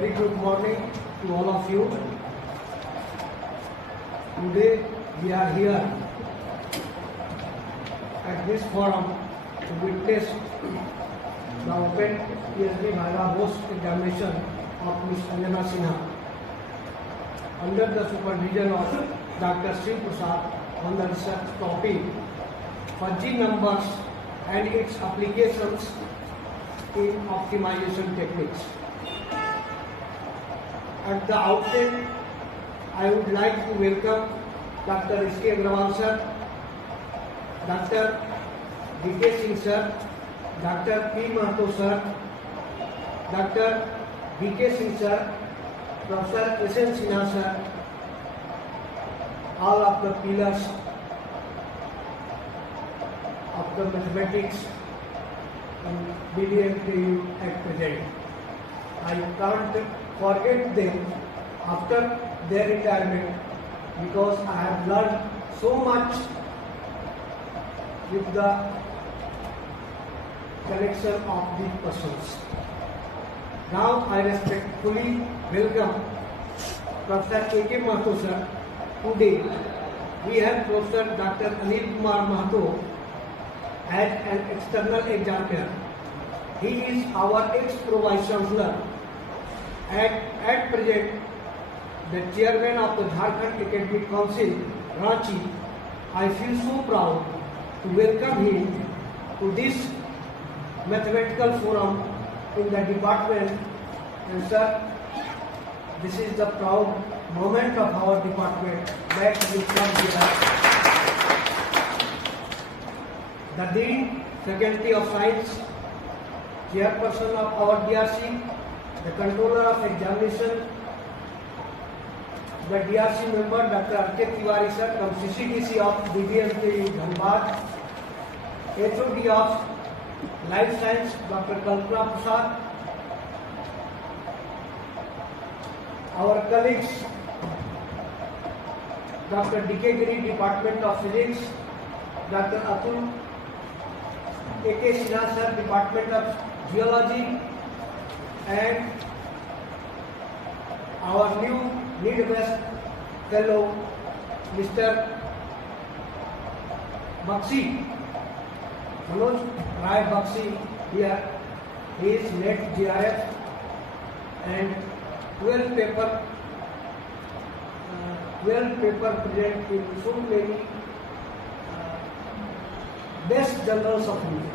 very good morning to all of you. Today we are here at this forum to witness the open Ph.D. Viva Host examination of Ms. Anjana Sinha under the supervision of Dr. Sri Prasad on the research topic fuzzy numbers and its applications in optimization techniques. At the outset, I would like to welcome Dr. S.K. Agrawal sir, Dr. D.K. Singh sir, Dr. P. Mahato sir, Dr. D.K. Singh sir, Professor S.N. Sinha sir, all of the pillars of the mathematics and BDMKU at present. I can't forget them after their retirement because I have learned so much with the connection of these persons. Now I respectfully welcome Professor A.K. Mahato sir. Today we have Professor Dr. Anil Kumar Mahato as an external examiner. He is our ex-pro-vice chancellor and at present the chairman of the Jharkhand Academic Council, Ranchi. I feel so proud to welcome him to this mathematical forum in the department. And sir, this is the proud moment of our department that we come here. The Dean, Faculty of Science, Chairperson of our DRC, the Controller of Examination, the DRC member Dr. R.K. Tiwari sir from CCDC of BBMK Dhanbad, HOD of Life Science Dr. Kalpana Prasad, our colleagues Dr. D.K. Giri, Department of Physics, Dr. Atul A.K. Sinha sir, Department of Geology, and our new Need-Based Fellow, Mr. Bakshi, Manoj Rai Bakshi here. He is net GRF and 12 paper present in so many best journals of India.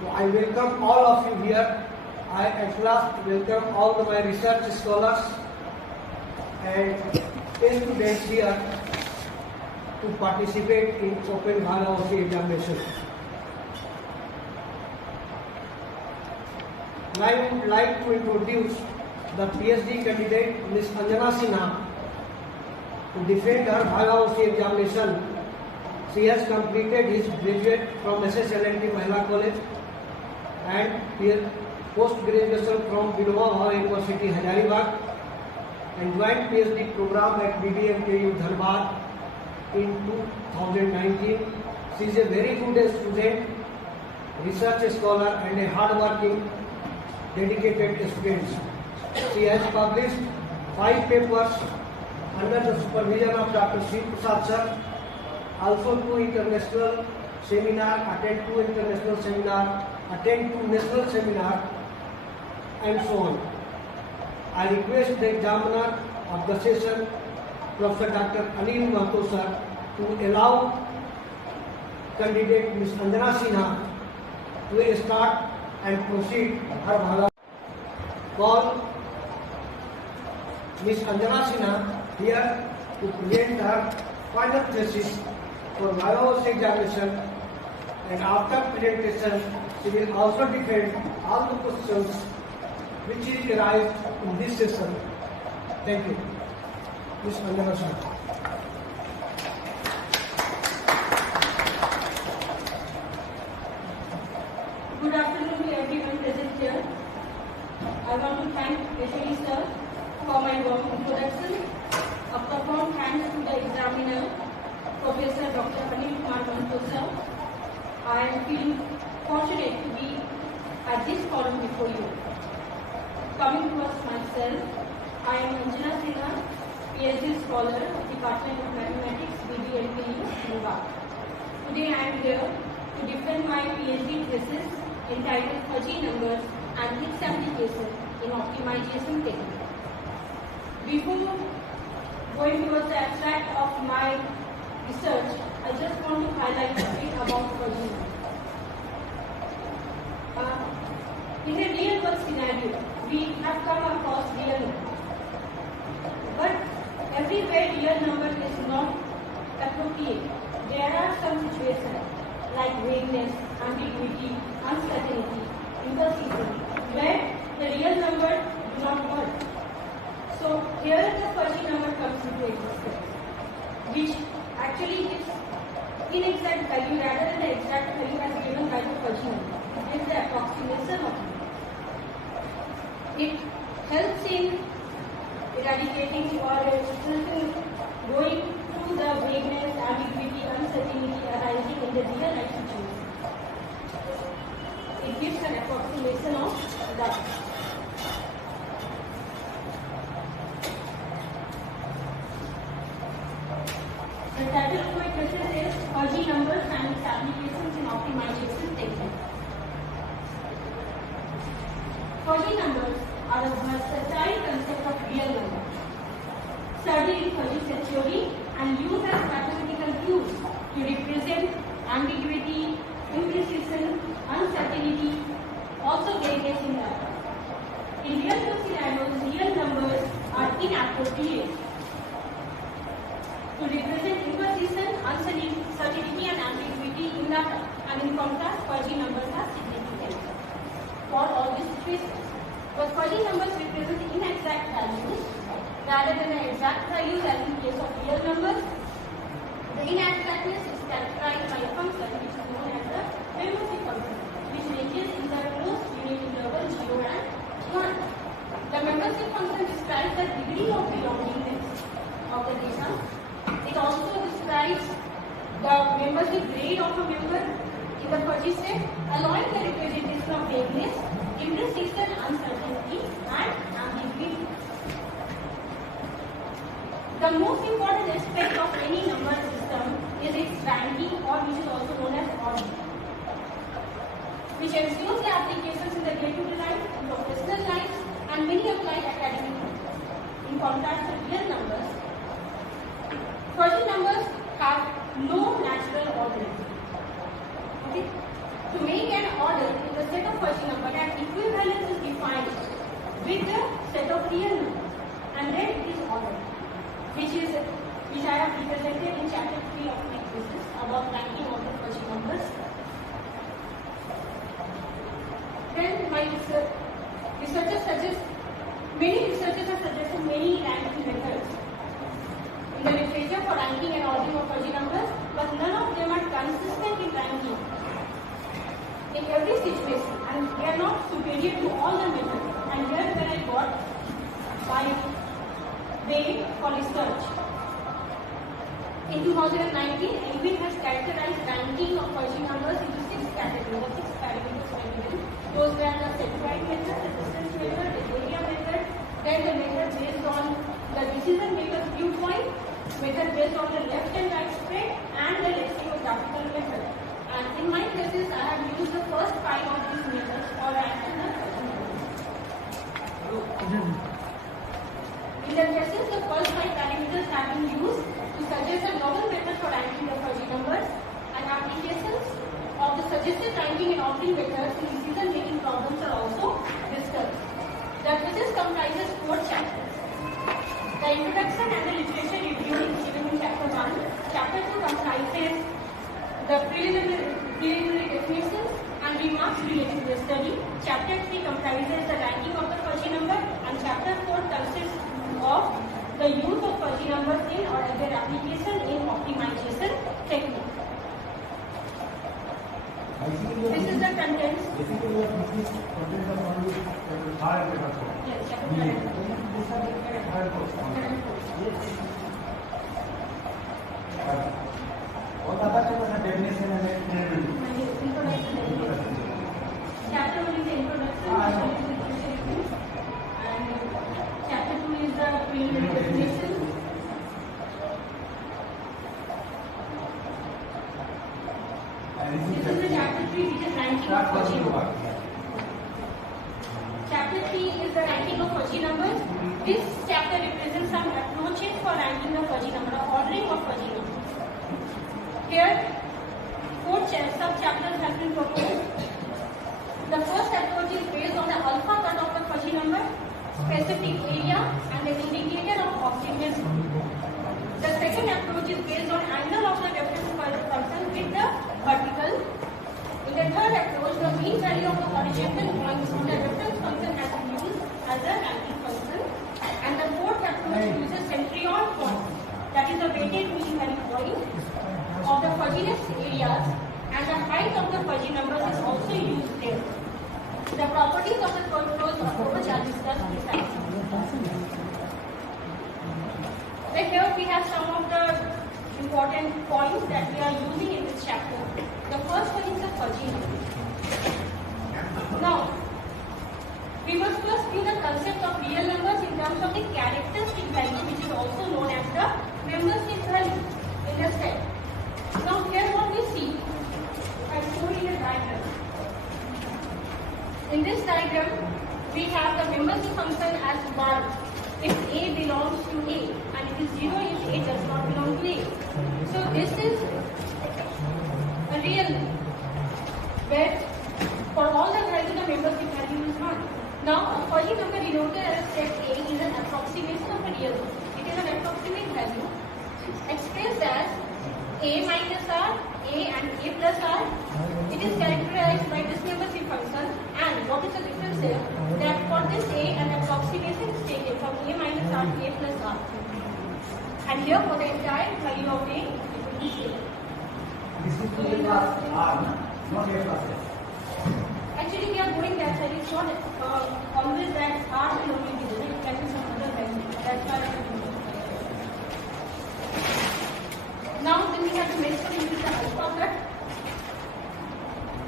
So I welcome all of you here. I at last welcome all my research scholars and students here to participate in Open Viva examination. I would like to introduce the PhD candidate Ms. Anjana Sinha to defend her Viva examination. She has completed his graduate from SSLNT Mahila College and post-graduation from Vinoba Bhava University, Hazaribagh, and joined PhD program at BBMKU Dhanbad in 2019. She is a very good student, research scholar, and a hard-working, dedicated student. She has published 5 papers under the supervision of Dr. Sri Prasad sir, also 2 international seminars, attend 2 international seminars, attend 2 national seminars, and so on. I request the examiner of the session, Professor Dr. Anil Mahato sir, to allow candidate Ms. Anjana Sinha to start and proceed her Bhala. Call Ms. Anjana Sinha here to present her final thesis for Viva examination, and after presentation she will also defend all the questions which is arise in this session. Thank you. Ms. Anjana Sinha. Good afternoon to everyone present here. I want to thank Ashwini sir for my warm introduction. A profound thanks to the examiner, Professor Dr. Anil Kumar Mahato sir. I am feeling fortunate to be at this forum before you. To coming towards myself, I am Anjana Sinha, Ph.D. scholar, Department of Mathematics, BD/MPU, Mumbai. Today I am here to defend my Ph.D. thesis entitled Fuzzy Numbers and Its Application in Optimization Technique. Before going towards the abstract of my research, I just want to highlight a bit about fuzzy numbers. In a real world scenario, we have come across real numbers. But everywhere real number is not appropriate. There are some situations like vagueness, ambiguity, uncertainty, imprecision, where the real number do not work. So here the fuzzy number comes into existence, which actually gives inexact value rather than the exact value as given by the fuzzy number. It is the approximation of it. It helps in eradicating or helps in going through the vagueness, ambiguity, uncertainty arising in the real life situation. It gives an approximation of that. The title of my thesis is Fuzzy Numbers and Its Applications in Optimization Technique. Fuzzy numbers are a versatile concept of real numbers, studied in fuzzy theory and used as mathematical tools to represent ambiguity, imprecision, uncertainty, also vagueness in data. In real world scenarios, real numbers are inappropriate to represent imprecision, uncertainty and ambiguity in data, and in contrast, fuzzy numbers are significant for all these situations. But fuzzy numbers represent inexact values rather than the exact values as in case of real numbers. The inexactness is characterized by a function which is known as the membership function, which ranges in the closed unit interval 0 and 1. The membership function describes the degree of belongingness of the data. It also describes the membership grade of a member in the fuzzy set, allowing the representation of vagueness, imprecision, uncertainty, and ambiguity. The most important aspect of any number system is its ranking, or which is also known as order, which ensures the applications in the day-to-day life, in professional life, and many applied academic life. In contrast to real numbers, fuzzy numbers have no natural ordering. Okay? To make an order in the set of fuzzy numbers, an equivalence is defined with the set of real numbers, and then it is ordered, which I have represented in chapter 3 of my thesis about ranking of the fuzzy numbers. Then my researchers suggest, many researchers have suggested many ranking methods in the literature for ranking and ordering of fuzzy numbers, but none of them are consistent in ranking in every situation, and they are not superior to all the methods. And here when I got my way for research. In 2019, Elvin has characterized ranking of fuzzy numbers into 6 categories. The 6 parameters were given. Those were the set-right method, the distance method, the area method, then the method based on the decision maker's viewpoint, method based on the left and right spread, and the lexicographical method. And in my thesis, I have used the first 5 of these methods for ranking the fuzzy numbers. In the thesis, the first 5 parameters have been used to suggest a novel method for ranking the fuzzy numbers, and applications of the suggested ranking and ordering methods in decision-making problems are also discussed. The thesis comprises 4 chapters. The introduction and the literature review is given in chapter 1. Chapter 2 comprises the preliminary definitions and remarks related to the study. Chapter 3 comprises the ranking of the fuzzy number, and chapter 4 consists of the use of fuzzy numbers in or their application in optimization technique. This is the contents. Yes, chapter 4. और आता है definition है Chapter 1 is the introduction, chapter 3 is the ranking of Fuzzy numbers. This chapter represents some approaches for ranking the Fuzzy number, or ordering of Fuzzy numbers. Here, 4 sub-chapters have been proposed. The first approach is based on the alpha cut of the Fuzzy number, specific area, and the indicator of optimism. The second approach is based on angle of the reference function with the vertical. In the third approach, the mean value of the horizontal points on the reference function has been used as a ranking function. And the fourth approach uses centrion point, that is the weighted mean value point of the fuzziness areas, and the height of the fuzzy numbers is also used there. The properties of the closed approach are discussed beside. So here we have some of the important points that we are using in this chapter. The first one is the fuzzy number. Now, we must first view the concept of real numbers in terms of the characteristic value, which is also known as the membership value in the set. Now, here what we see, I show you a diagram. In this diagram, we have the membership function as 1 if A belongs to A, and it is 0 if A does not belong to A. So this is a real where for all the values the membership value is 1. Now a fuzzy number denoted as set A is an approximation of a real number. It is an approximate value expressed as A minus R, A and A plus R. It is characterized by this membership function, and what is the difference here? That for this A, an approximation is taken from A minus R to A plus R. And here for the entire value of A, it will be A. This is to the class R, not A plus S. Actually, we are going that side. It's not always that R will only be there. It can be some other value. That's why I am doing it. Now, then we have to make sure we use the alpha cut.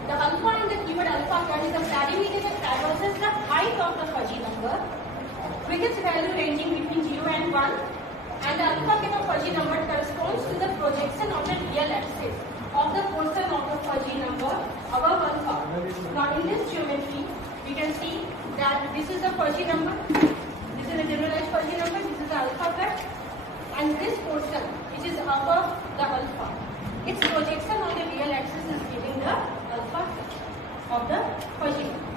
The alpha in the keyword alpha cut is a parameter that traverses the height of the fuzzy number with its value ranging between 0 and 1, and the alpha cut of fuzzy number corresponds to the projection of the real axis of the portion of the fuzzy number above alpha. Now in this geometry, we can see that this is the fuzzy number, this is a generalized fuzzy number, this is the alpha cut, and this portion which is above the alpha, its projection on the real axis is giving the alpha of the fuzzy number.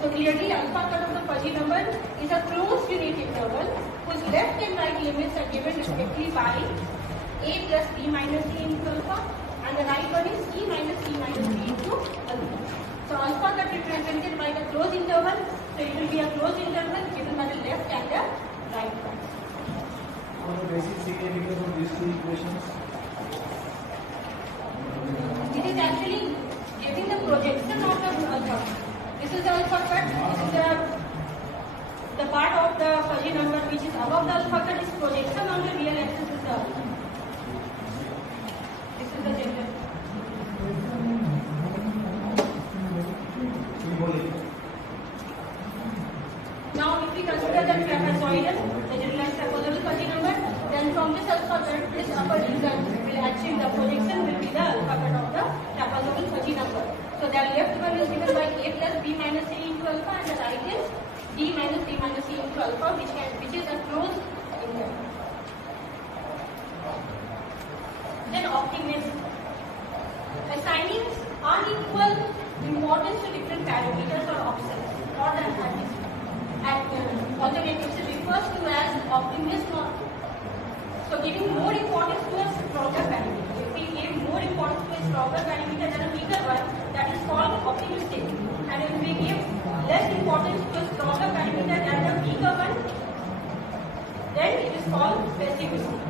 So clearly alpha cut of the fuzzy number is a closed unit interval whose left and right limits are given respectively by A plus B minus C into alpha, and the right one is C minus C minus B into alpha. So alpha cut represented by the closed interval, so it will be a closed interval given by the left and the right one. On the basic significance of these two equations, It is actually giving the projection of the alpha. This is the alpha cut. This is the part of the fuzzy number which is above the alpha cut. Its projection on the real axis is the alpha. This is the general. Now, if we consider the trapezoidal, the generalized trapezoidal fuzzy number, then from this alpha cut, this upper result will achieve the projection will be the alpha cut of the trapezoidal fuzzy number. So the left one is given by A plus B minus C into alpha, and the right is D minus B minus C into alpha, which is a closed interval. Then optimism. Assigning unequal importance to different parameters or options, or the alternatives refers to as optimism. So giving more importance to a stronger parameter. If we give more importance to a stronger parameter than a weaker one, that is called optimistic. And if we give less importance to a stronger parameter than the weaker one, then it is called pessimistic.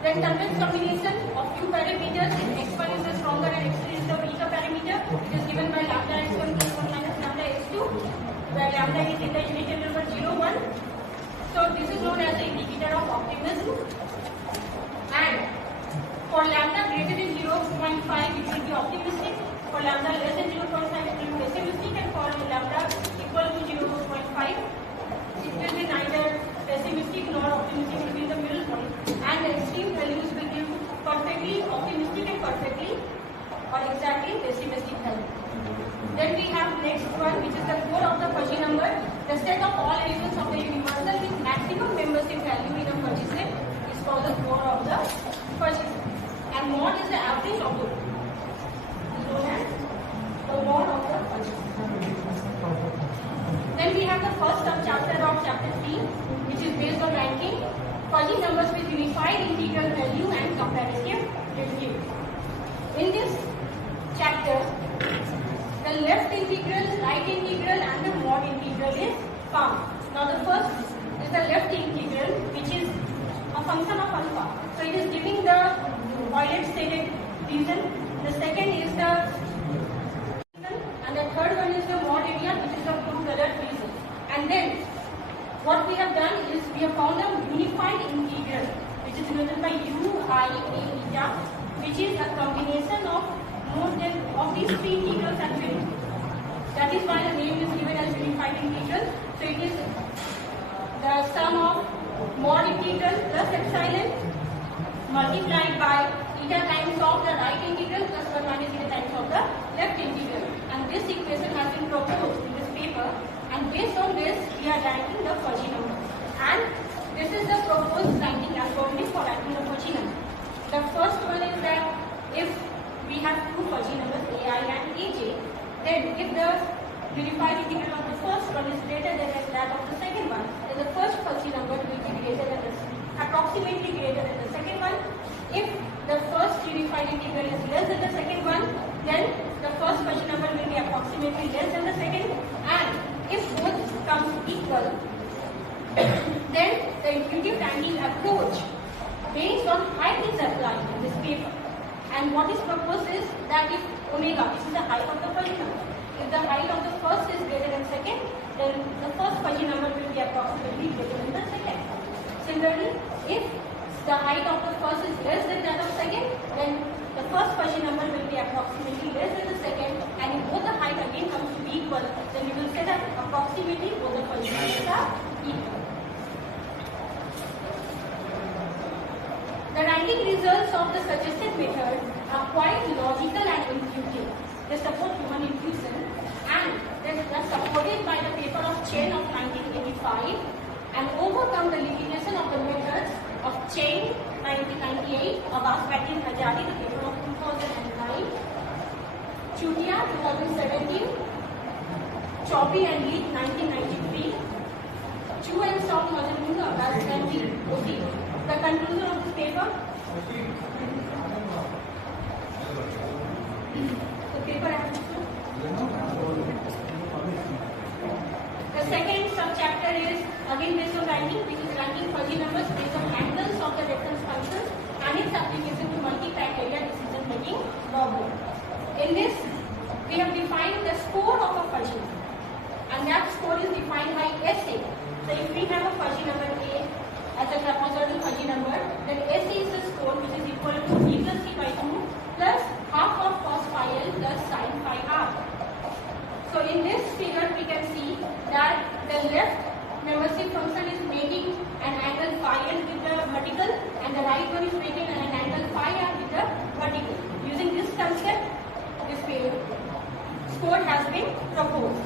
Then convex combination of two parameters, if x1 is the stronger and x2 is the weaker parameter, it is given by lambda x1 plus 1 minus lambda x2, where lambda is in the unit interval 0, 1. So this is known as the indicator of optimism. And for lambda greater than 0.5, it will be optimistic. For lambda less than 0.5, it will be pessimistic. And for lambda equal to 0.5, it will be neither pessimistic nor optimistic. It will be the middle point. And the extreme values will give perfectly optimistic and perfectly or exactly pessimistic value. Then we have next one, which is the the core of the fuzzy number, the set of all elements of the universal with maximum membership value in a fuzzy set is called the core of the fuzzy set. And mod is the average of the known as the mod of the fuzzy set. Then we have the first subchapter of chapter 3, which is based on ranking fuzzy numbers with unified integral value and comparative review. In this chapter, the left integral, right integral and the mod integral is found. Now the first is the left integral, which is a function of alpha. So it is giving the violet shaded region. The second is the region, and the third one is the mod area, which is the blue colored region. And then what we have done is we have found a unified integral, which is denoted by u, I, a, eta, which is a combination of more than of these three integrals actually. That is why the name is given as unified integral. So it is the sum of mod integral plus epsilon multiplied by eta times of the right integral plus 1 minus eta times of the left integral. And this equation has been proposed in this paper, and based on this we are ranking the fuzzy number. And this is the proposed ranking algorithm for ranking the fuzzy number. The first one is that if we have two fuzzy numbers ai and aj, then if the unified integral of the first one is greater than that of the second one, then the first fuzzy number will be greater than approximately greater than the second one. If the first unified integral is less than the second one, then the first fuzzy number will be approximately less than the second. And if both comes equal, then the intuitive ranking approach based on height is applied in this paper. And what is proposed is that if omega, this is the height of the fuzzy number, if the height of the first is greater than second, then the first fuzzy number will be approximately greater than the second. Similarly, if the height of the first is less than that of second, then the first fuzzy number will be approximately less than the second. And if both the height again comes to be equal, then we will say that approximately both the fuzzy numbers are equal. The ranking results of the suggested method are quite logical and intuitive. They support human intuition, and they are supported by the paper of Chen of 1985 and overcome the limitation of the methods of Chen 1998, Abbas Bhatti and Hajari, the paper of 2009, Chutia 2017, Choppy and Lee 1993, Chu and Song Mazamunu, Abbas Bhatti, OT. The conclusion of this paper. The paper The second subchapter is again based on ranking, which is ranking fuzzy numbers based on angles of the reference functions and its application to multi-criteria decision making problem. In this, we have defined the score of a fuzzy number, and that score is defined by SA. So if we have a fuzzy number A as a trapezoidal fuzzy number, then SA is the score which is equal to B plus C by 2 plus half of cos phi L plus sin phi R. So in this figure we can see that the left membership function is making an angle phi L with the vertical, and the right one is making an angle phi R with the vertical. Using this concept, this score has been proposed.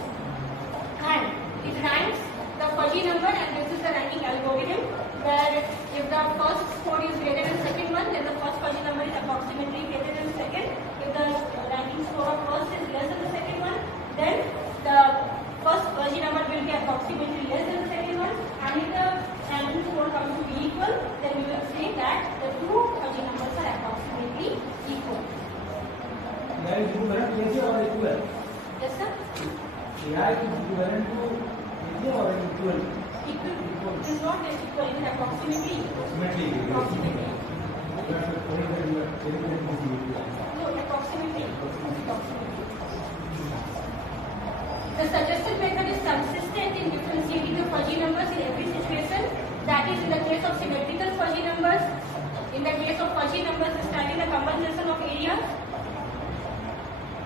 And it ranks the fuzzy number, and this is the ranking algorithm, where if the first score is greater than second one, then the first fuzzy number is approximately greater than second. If the ranking score of first is less than the second one, then the first fuzzy number will be approximately less than the second one. And if the ranking score comes to be equal, then we will say that the two fuzzy numbers are approximately equal. That is equivalent to AC or equal? Yes, sir? AI is equivalent to AC or equal? Equal. It is not just equal, it is approximately equal. Approximately. Approximately. No, approximately. The suggested method is consistent in differentiating the fuzzy numbers in every situation. That is, in the case of symmetrical fuzzy numbers, in the case of fuzzy numbers describing the compensation of areas.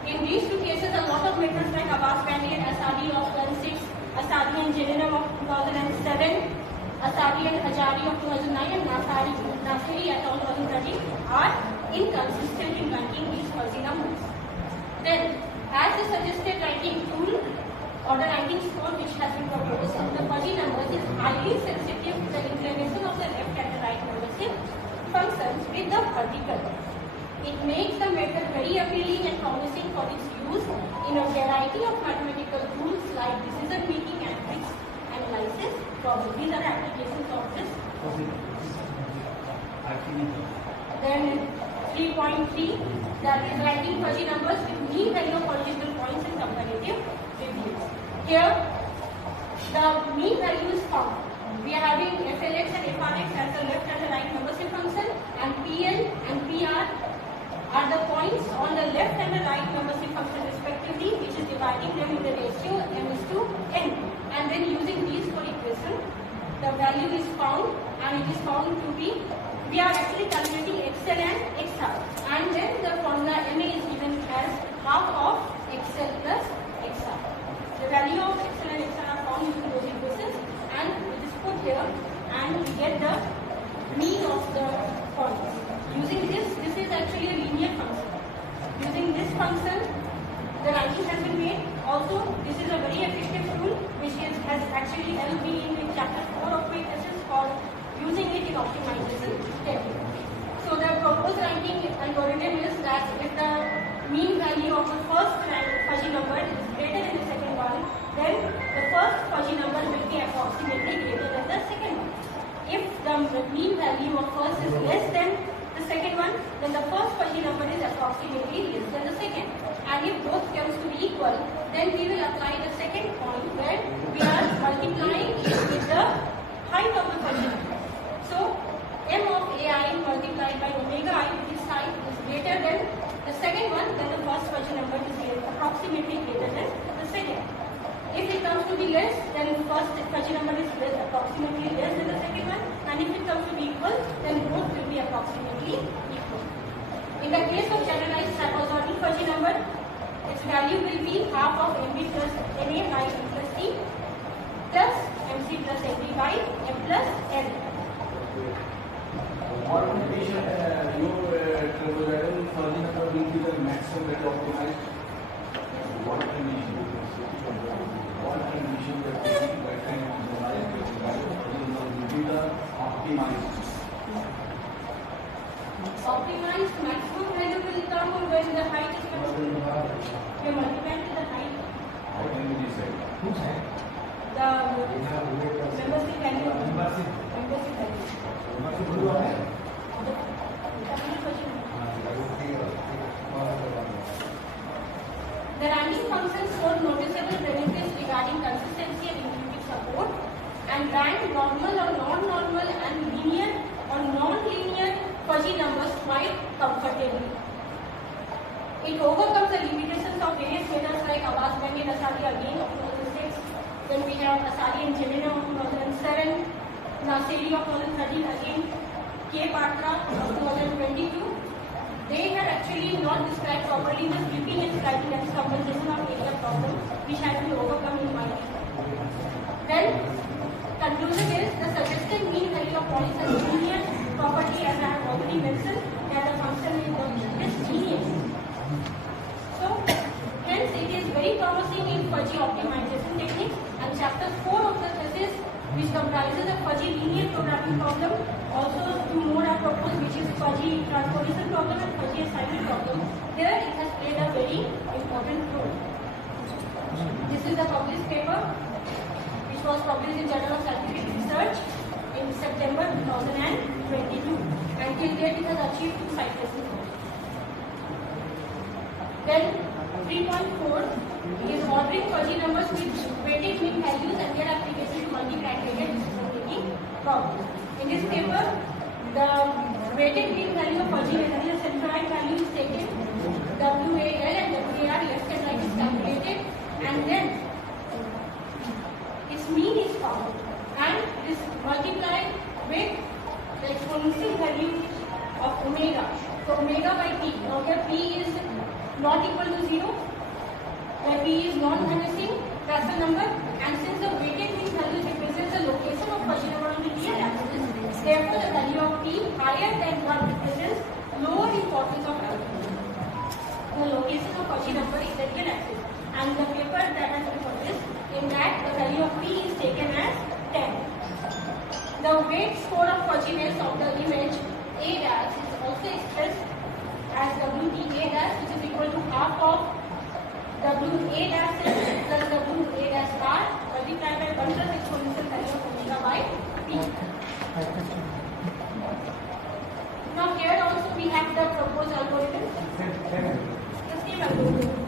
In these two cases, a lot of methods like Abbas Bhatti and Asadi of 2006, Asadi and Jeniram of 2007, Asadi and Hajari of 2009, and Nasiri et al. 2013 are inconsistent in ranking these fuzzy numbers. Then, as the suggested ranking tool or the ranking score which has been proposed in the fuzzy numbers is highly sensitive to the inclination of the left and the right membership functions with the vertical. It makes the method very appealing and promising for its use in a variety of mathematical tools like decision making and risk analysis. Probably these are applications of this. Then 3.3, that is writing fuzzy numbers with mean value of original points and comparative reviews. Here, the mean value is found. We are having FLX and FRX as the left and the right membership function, and PL and PR are the points on the left and the right membership function respectively, which is dividing them in the ratio m:n. And then using these for equation, the value is found, and it is found to be, we are actually calculating XL and XR, and then the formula MA is given as half of XL plus XR. The value of XL and XR are found using those equations, and it is put here, and we get the mean of the points. Using this is actually a linear function. Using this function, the ranking has been made. Also, this is a very effective tool which has actually helped me in chapter 4 of my thesis for using it in optimization technique. So the proposed ranking algorithm is that if the mean value of the first fuzzy number is greater than the second one, then the first fuzzy number will be approximately greater than the second one. If the mean value of first is less than the second one, then the first fuzzy number is approximately less than the second. And if both comes to be equal, then we will apply the second point where we are multiplying with the height of the fuzzy number. So m of ai multiplied by omega I, this height is greater than the second one, then the first fuzzy number is approximately greater than the second. If it comes to be less, then first fuzzy number is approximately less than the second one, and if it comes to be equal, then both will be approximately equal. In the case of generalized trapezoidal fuzzy number, its value will be half of mb plus na by m plus c plus mc plus md by m plus n. What condition your trapezoidal fuzzy number will be the maximum that optimized? What condition? What condition that can will be the optimized? Optimized maximum value will come when the height is considered. We multiply to the height. How can we decide? The membership value. Membership value. The ranking function showed noticeable benefits regarding consistency and intuitive support, and ranked normal or non-normal and linear or non-linear fuzzy numbers quite comfortably. It overcomes the limitations of various methods like Abbas-Benny and Asadi again of 2006. Then we have Asadi and Gemina of 2007, Nasiri of 2013 again, K. Patra of 2022. They had actually not described properly the flipping and sliding as compensation of area problem, which had to be overcome in my view. Then, conclusion is the suggested mean value of points has linear property, as I have already mentioned, that the function is genius. So, hence it is very promising in fuzzy optimization techniques, and chapter 4 of the thesis, which comprises a fuzzy linear programming problem, also two more are proposed, which is fuzzy transposition problem and fuzzy assignment problem. There it has played a very important role. This is a published paper which was published in Journal of Scientific Research in September 2022, and till date it has achieved 2 citations. Then 3.4 is ordering fuzzy numbers with weighted mean values and their application to multi-criteria decision-making problems. In this paper, the weighted mean value of fuzzy value, the centroid value is taken, WAL and WAR left and right is calculated, and then its mean is found, and it is multiplied with the exponential value of omega. So omega by p. Now here p is not equal to 0, where p is non-vanishing Prandtl number, and since the weighted mean value represents the location of fuzzy number on the real axis, therefore the value of p higher than 1 represents lower importance of algorithm. The location of fuzzy number is the real axis, and the paper that has been published value of P is taken as 10. The weight score of fuzziness of the image A dash is also expressed as WDA dash, which is equal to half of WA dash plus WA dash R multiplied by 1 plus exponential value of omega by P. Now here also we have the proposed algorithm. The same algorithm.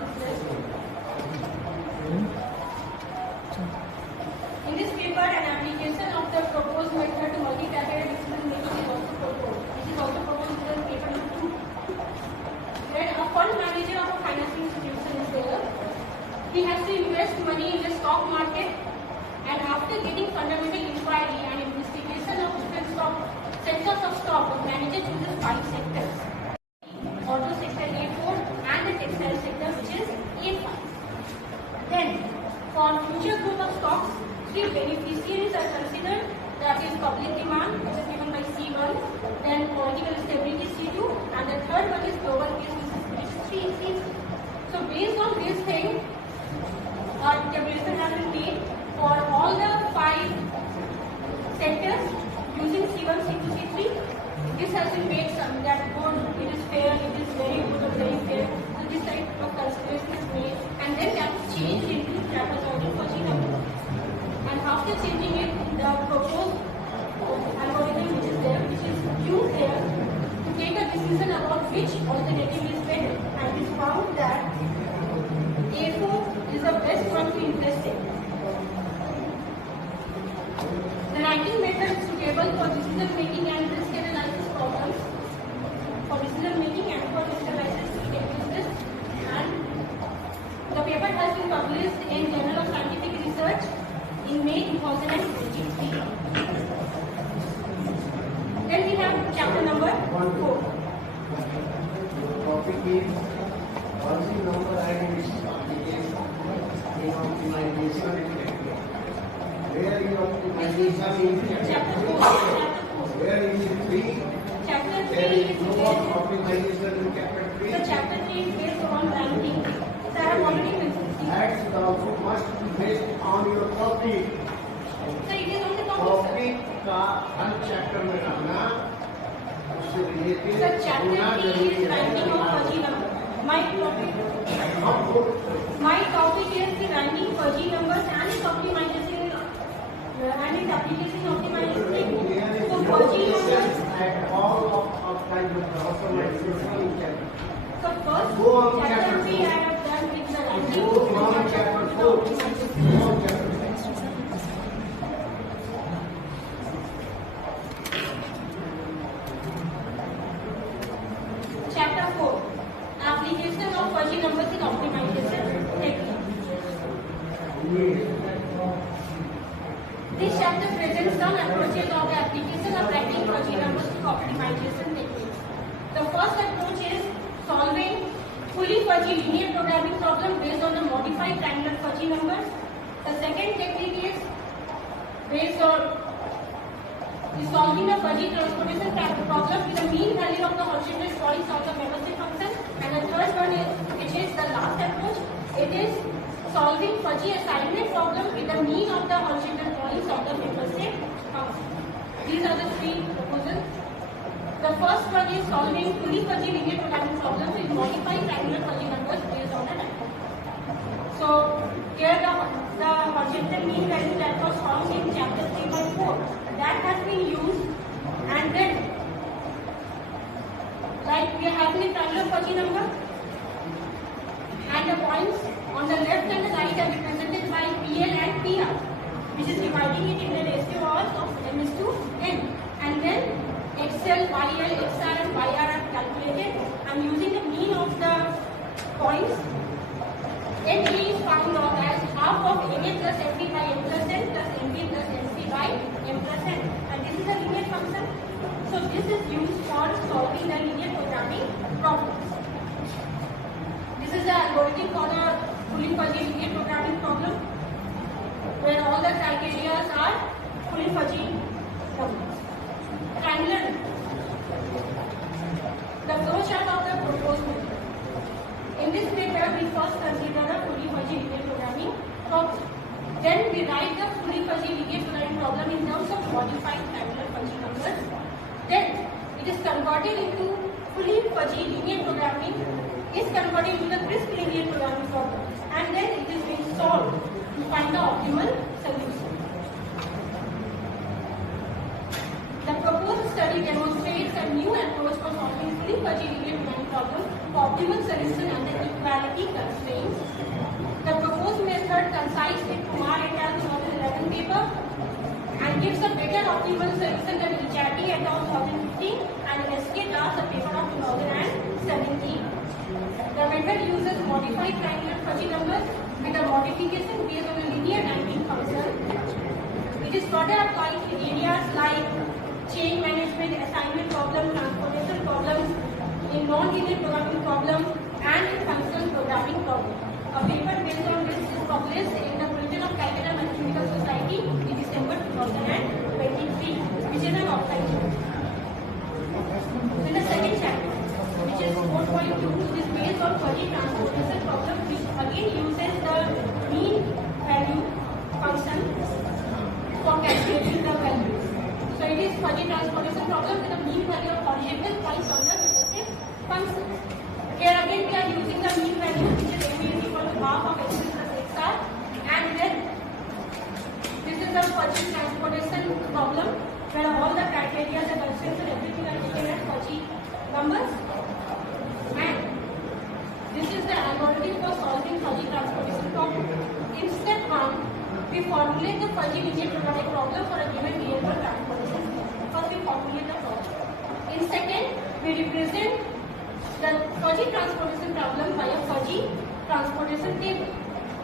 In this paper, an application of the proposed method to multi-faceted decision making is also proposed. This is also proposed in paper number 2. Then a fund manager of a financial institution is there. He has to invest money in the stock market, and after getting fundamental inquiry and investigation of different sectors of stock, the manager chooses 5 sectors: auto sector A4 and the textile sector, which is A5. Then, for future growth of stocks, 3 beneficiaries are considered, that is public demand, which is given by C1, then political stability C2, and the third one is global case, which is C3. So based on this thing, tabulation has been made for all the 5 sectors using C1, C2, C3. This has been made some that good, it is fair, it is very good or very fair. So this type of consideration is made, and then that is changed into trapezoidal fuzzy number. And after changing it, the proposed algorithm which is there, which is used there to take a decision about which alternative is better, and it is found that A4 is the best one to invest in. The ranking method is suitable for decision making and risk analysis problems, for decision making and for risk analysis to get business. And the paper has been published in Journal of Scientific Research in May 2023. Then we have chapter number 4. Topic is policy number identification in optimization technique. Where is optimization in Chapter 4. where is it 3? Chapter 3 There is is no based, optimization in chapter 3. the chapter 3 is based on ranking. So I have already mentioned. Acts also must be based on your topic. So it is on the topic, topic का हर chapter में रहना उससे sir. Related Sir, chapter 3 is ranking of fuzzy number. My topic is the ranking fuzzy numbers and its optimization and its application optimization technique. So fuzzy numbers. at all of kind of optimization chapter. So first, Go on chapter chapter 3 4. I have done with the ranking. Go on chapter 4. Go on chapter 4. Chapter 4, application of fuzzy numbers in optimization technique. This chapter presents some approaches of the application of ranking fuzzy numbers to optimization techniques. The first approach is solving fully fuzzy linear programming problem based on the modified triangular fuzzy numbers. The second technique is based on solving a fuzzy transformation problem with the mean value of the Hurwitz points of the membership function. And the third one is, which is the last approach, it is solving fuzzy assignment problem with the mean of the Hurwitz points of the membership function. These are the 3 proposals. The first one is solving fully fuzzy linear programming problems with modified triangular fuzzy numbers based on the diagram. So here the Hurwitz mean value that was found in chapter 3.4, that has been used, and then like we are having a triangular fuzzy number, and the points on the left and the right are represented by PL and PR, which is dividing it in the ratio of m is to n, and then XL, YL, XR and YR are calculated, and using the mean of the points, NA is found out as half of NA plus FD by M plus N plus NB plus MC by M plus N, and this is a linear function. So this is used for solving the linear programming problems. This is the algorithm for the fully fuzzy linear programming problem, where all the criteria are fully fuzzy problems. Triangular. The flowchart of the proposed method. In this paper, we first consider the fully fuzzy linear programming problem. Then we write the fully fuzzy linear programming problem in terms of modified tabular fuzzy numbers. Then it is converted into fully fuzzy linear programming, is converted into the crisp linear programming problem, and then it is being solved to find the optimal solution. The proposed study demonstrates a new approach for solving fully fuzzy linear programming problem, optimal solution under equality constraints. The proposed method coincides with Kumar et al. 2011 paper and gives a better optimal solution than Echati et al. 2015 and SK Das a paper of 2017. The method uses modified triangular fuzzy numbers with a modification based on a linear damping function. It is further applied in areas like chain management, assignment problem, transportation problems, in non-linear programming problem, and in functional programming problem. A paper based on this is published in the Bulletin of Calcutta Mathematical Society in December 2023, which is an offline journal. In the second chapter, which is 4.2, it is based on fuzzy transportation problem, which again uses the mean value function for calculating the values. So it is fuzzy transportation problem with the mean value of horizontal points on the recursive function. Here again we are using the mean value, which is m is equal to half of x plus xr, and then this is the fuzzy transportation problem where all the criteria, the constraints and everything are taken as fuzzy numbers. And this is the algorithm for solving fuzzy transportation problem. In step 1, we formulate the fuzzy linear programming problem for a given real world transportation. First we formulate the problem. In second, we represent the fuzzy transportation problem by a fuzzy transportation table.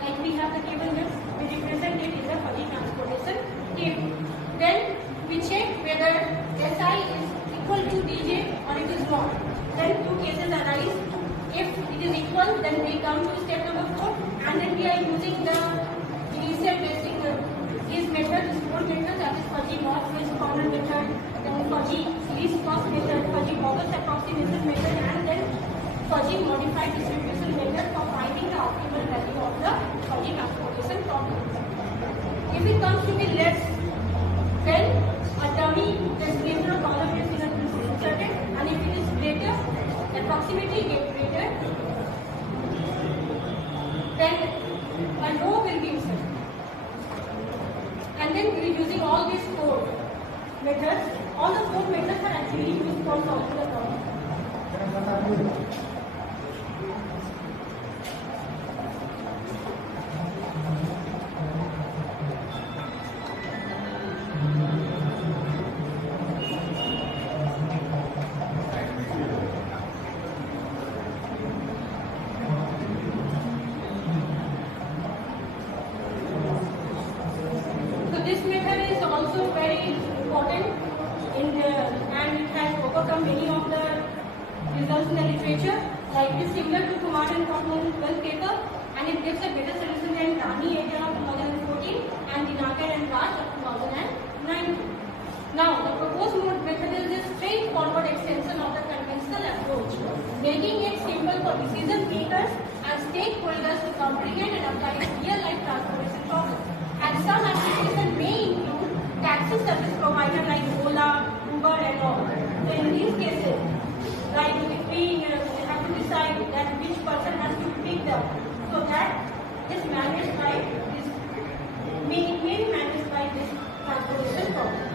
Like we have the table here, we represent it in the fuzzy transportation table. Then we check whether SI is equal to DJ or it is not. Then two cases arise. If it is equal, then we come to step number 4, and then we are using the initial testing these methods, four methods, that is fuzzy north west corner method, then fuzzy least cost method, fuzzy bogus approximation method, and then fuzzy modified distribution method for finding the optimal value of the fuzzy transportation problem. If it comes to be less, then a dummy destination or column is inserted, and if it is greater, approximately greater, then a row will be inserted. And then we are using all these 4 methods. All the 4 methods are actually used for solving the problem. This method is also very important and it has overcome many of the results in the literature. Like it is similar to Kumar and 2012 paper, and it gives a better solution than Rani et al. 2014 and Dinakar and Raj of 2009. Now, the proposed method is a straightforward extension of the conventional approach, making it simple for decision makers and stakeholders to comprehend and apply real-life transportation problems. And some applications may include taxi service provider like Ola, Uber and all. So in these cases, like if we have to decide that which person has to pick them, so that this managed by this may be managed by this transportation problem.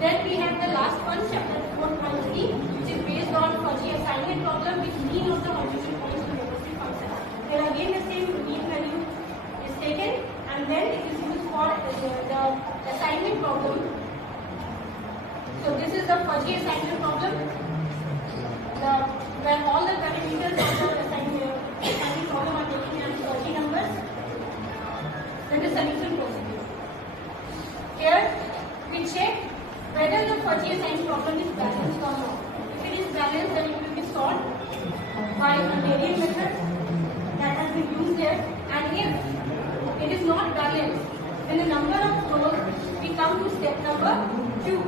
Then we have the last one, chapter 4.3, which is based on fuzzy assignment problem with mean of the horizontal points to recursive function. There again the same mean value is taken, and then it is used for the assignment problem. So this is the fuzzy assignment problem, where all the parameters of the assignment problem are taken as fuzzy numbers. Then the solution procedure. Here we check whether the fuzzy assignment problem is balanced or not. If it is balanced, then it will be solved by a linear method that has been used there. And if it is not balanced, then the number of rows, we come to step number 2.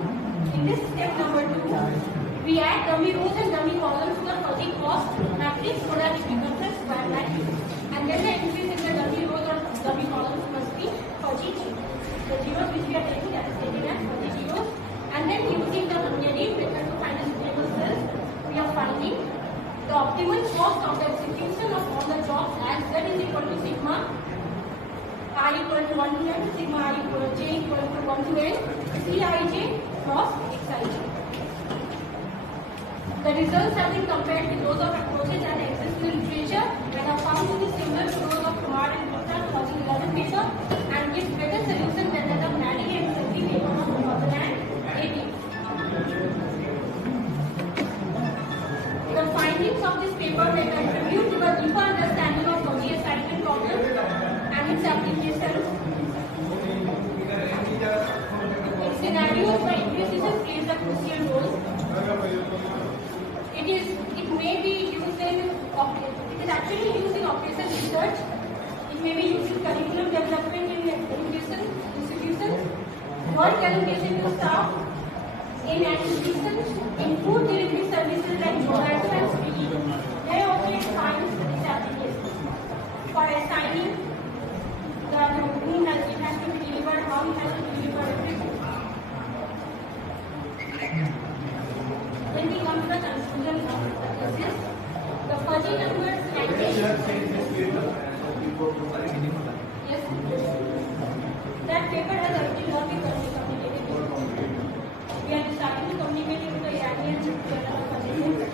In this step number 2, we add dummy rows and dummy columns to the fuzzy cost matrix so that it becomes a square matrix. And then the entries in the dummy equal to sigma I equal to 1 to n, sigma I equal to j equal to 1 to n, Cij cross Xij. The results have been compared with those of approaches that exist in literature and are found to be similar to those of Kumar and Gupta 2011 paper and gives better solution than that of Nadi and Sethi paper of 2018. The findings of this paper may contribute to a deeper understanding of Fuzzy assignment problem and its application in scenarios where imprecision plays a crucial role. It may be used in it is actually used in operation research. It may be used in curriculum development in education institutions, work allocation to staff in institutions, in food delivery services like Zomato and Swiggy. They also find its application for assigning whom it has to be delivered, how it has to be delivered, everything. When we come to the conclusion of the thesis, the fuzzy numbers yes, that paper has already not been communicated. We are starting to communicate with the Iranian journal of fuzzy numbers.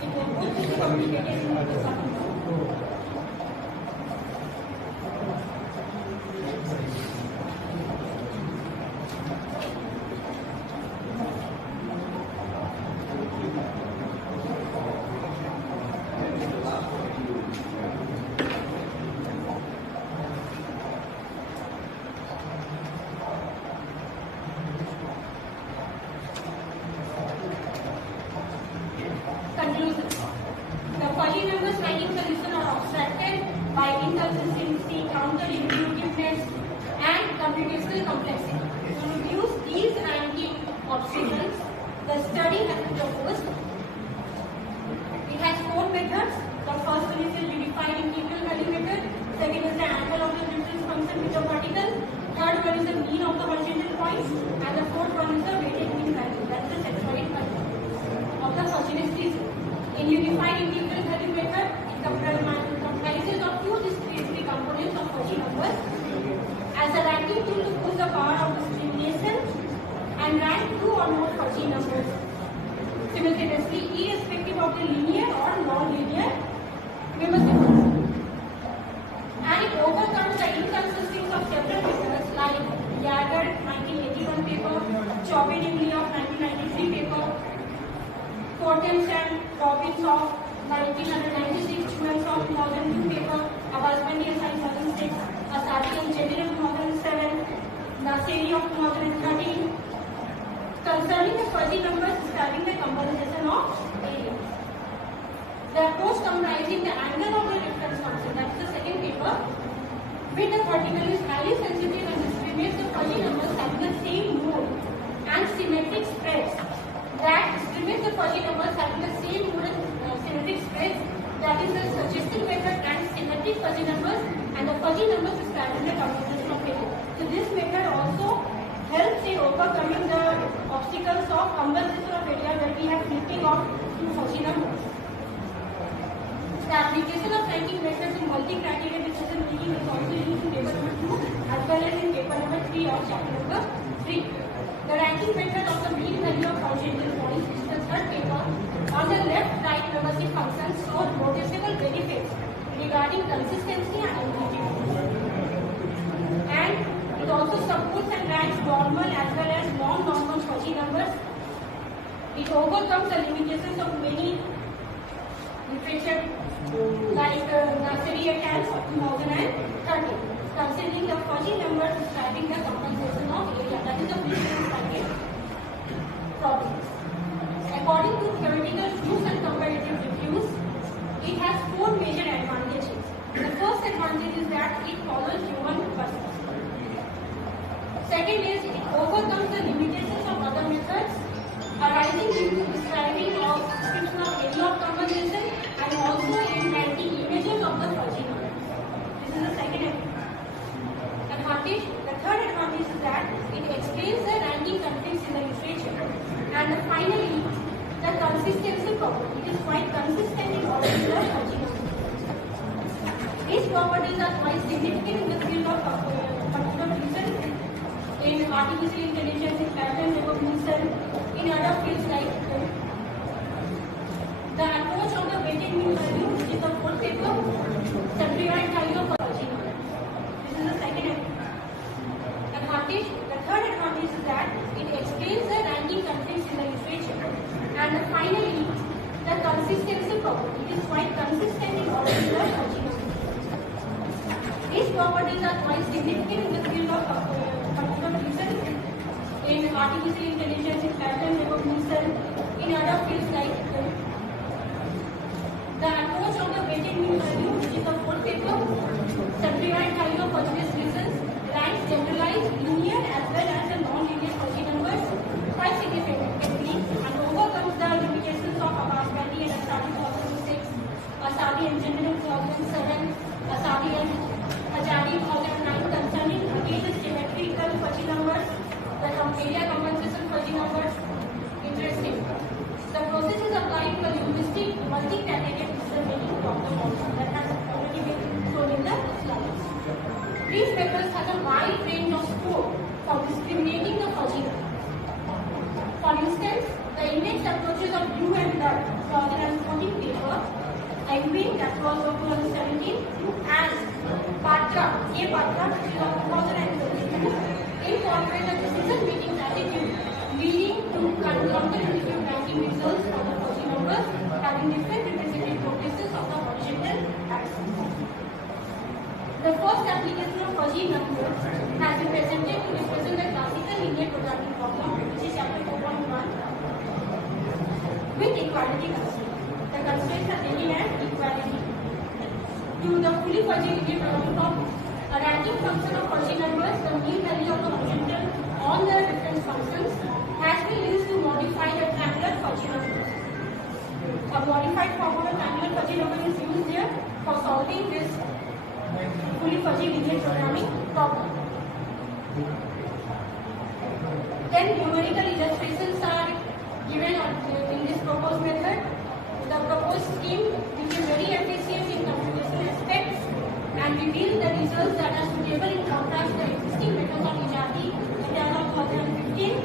It will be communicated in the second. Conclusion. The fuzzy numbers finding solution are obstructed by inconsistency, counterintuitiveness, and computational complexity. To reduce these ranking obstacles, the study has been proposed. It has 4 methods. The first one is the unified integral value method. Second is the angle of the difference function with the particle. Third one is the mean of the horizontal points. And the fourth one is the weighted mean value. That's the centroid value of the fuzziness reason. In unified integral value method, it comprises of 2 discrete components of fuzzy numbers. As a ranking tool to boost the power of discrimination and rank 2 or more fuzzy numbers simultaneously, irrespective of the linear or non-linear membership. And it overcomes the inconsistencies of several papers like Yager 1981 paper, Chobin Lee of 1993 paper, Fortens and Robbins of 1996, Jewels of 2002 paper, Abasmani of 2006, Asati and Jenner of 2007, Naseri of 2013. Concerning the fuzzy numbers describing the compensation of area. The approach comprising the angle of the difference function, that is the second paper, with the particle is highly sensitive and discriminates the fuzzy numbers having the same mode and symmetric spreads. That discriminates the fuzzy numbers having the same mode and symmetric spreads, that is the suggested method and symmetric fuzzy numbers, and the fuzzy numbers describing the compensation of area. So this method also helps in overcoming the obstacles of compensation of area where we have flipping of 2 fuzzy numbers. The application of ranking methods in multi-criteria decision making is also used in paper number 2 as well as in paper number 3 or chapter number 3. The ranking method of the mean value of horizontal points, which is the third paper, on the left-right membership functions show noticeable benefits regarding consistency and amplitude. And it also supports and ranks normal as well as non-normal fuzzy numbers. It overcomes the limitations of many literature like Naseri et al. 2013, considering the fuzzy numbers describing the compensation of area, that is the pre-stated problems. According to theoretical views and comparative reviews, it has 4 major advantages. The first advantage is that it follows human perspective. Second is it overcomes the limitations of other methods arising due to describing of description of area of compensation and also in ranking images of the fuzzy number. This is the second advantage. The third advantage is that it explains the ranking conflicts in the literature. And finally, the consistency problem. It is quite consistent in all the fuzzy numbers. properties are quite significant in the field of computer vision, in artificial intelligence, in pattern recognition, in other fields like the approach of the weighted mean value, which is the fourth paper, simplified value of fuzzy number. This is the second advantage. The third advantage is that it explains the ranking conflicts in the literature. And finally, the consistency property is quite consistent in all the fuzzy numbers. These properties are quite significant in the field of computer vision, in artificial intelligence, in pattern recognition, in other fields like the approach of the weighted mean value, which is the fourth paper, simplified value of obvious reasons, ranks generalized, linear as well as the non-linear fuzzy numbers quite significantly and overcomes the limitations of Abaswadi and Asadi 2006, Asadi Engineering 2007, Asadi and Ajadi 2009 concerning again the symmetrical fuzzy numbers, the area compensation fuzzy numbers. Interesting. The process is applied to a linguistic multi-candidate decision-making problem that has already been shown in the slides. These papers have a wide range of scope for discriminating the fuzzy number. For instance, the index approaches of Blue and Blood 2014 paper, Engwin that was of 2017, and Patra, A. Patra, which is of 2022, incorporate a decision-making attitude leading to counterintuitive ranking results for the fuzzy numbers having different representative progresses of the original axis. The first application of fuzzy numbers has been presented to represent the classical linear programming problem, which is chapter 4.1, with equality constraints. The constraints are taken as equality. To the fully fuzzy linear programming problem, a ranking function of fuzzy numbers, the mean value of the horizontal on the reference functions, has been used to modify the triangular fuzzy numbers. A modified form of a triangular fuzzy number is used here for solving this fully fuzzy linear programming problem. Then numerical illustrations are given in this proposed method. The proposed scheme became very efficient in computational aspects and reveals the results that are suitable in contrast to the existing methods of Ijadi, Ijaz of 2015